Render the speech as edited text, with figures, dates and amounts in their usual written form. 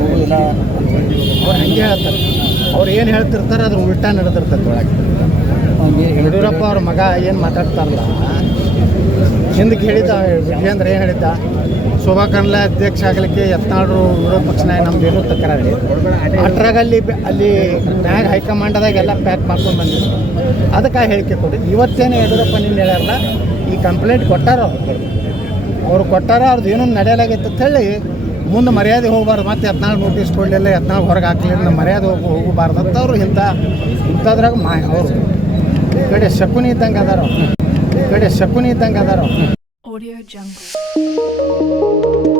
ಹೋಗೋದಿಲ್ಲ. ಅವ್ರು ಹಂಗೆ ಹೇಳ್ತಾರೆ. ಅವ್ರು ಏನು ಹೇಳ್ತಿರ್ತಾರೆ ಅದ್ರ ಉಲ್ಟಾ ನಡೆದಿರ್ತದೆ ಒಳಗೆ. ಯಡಿಯೂರಪ್ಪ ಅವ್ರ ಮಗ ಏನು ಮಾತಾಡ್ತಾರಲ್ಲ, ಹಿಂದಕ್ಕೆ ಹೇಳಿದ್ದ ವಿಜೇಂದ್ರ ಏನು ಹೇಳಿದ್ದ, ಶೋಭಾ ಕರಂದ್ಲಾಜೆ ಅಧ್ಯಕ್ಷ ಆಗಲಿಕ್ಕೆ ಯತ್ನಾಳರು ವಿರೋಧ ಪಕ್ಷ ನಮ್ದೇನು ತಕರಾರಿ ಅಟ್ರಾಗ ಅಲ್ಲಿ ನ್ಯಾಯ ಹೈಕಮಾಂಡದಾಗ ಎಲ್ಲ ಪ್ಯಾಕ್ ಮಾಡ್ಕೊಂಡು ಬಂದಿದ್ರು. ಅದಕ್ಕೆ ಹೇಳಿಕೆ ಕೊಟ್ಟಿದ್ದು. ಇವತ್ತೇನು ಯಡಿಯೂರಪ್ಪ ನಿನ್ನ ಹೇಳ್ಯಾರಲ್ಲ, ಈ ಕಂಪ್ಲೇಂಟ್ ಕೊಟ್ಟಾರ ಅವ್ರು ಕೊಟ್ಟಾರ, ಅವ್ರದ್ದು ಏನೋ ನಡೆಯಲಾಗೈತೆ ಅಂತ ಹೇಳಿ ಮುಂದೆ ಮರ್ಯಾದೆ ಹೋಗಬಾರ್ದು, ಮತ್ತು ಯತ್ನಾಳ್ ನೋಟಿಸ್ ಕೊಡಲಿಲ್ಲ, ಯತ್ನಾಳ್ ಹೊರಗೆ ಹಾಕಲಿಲ್ಲ, ಮರ್ಯಾದೆ ಹೋಗಬಾರ್ದು ಅಂತ ಅವ್ರು ಇಂಥದ್ರಾಗ ಅವರು ಈ ಕಡೆ ಶಕುನಿ ಇದ್ದಂಗೆ ಅದಾರ, ಈ ಕಡೆ ಶಕುನಿ ಇದ್ದಂಗೆ ಅದಾರ. Audio Jungle.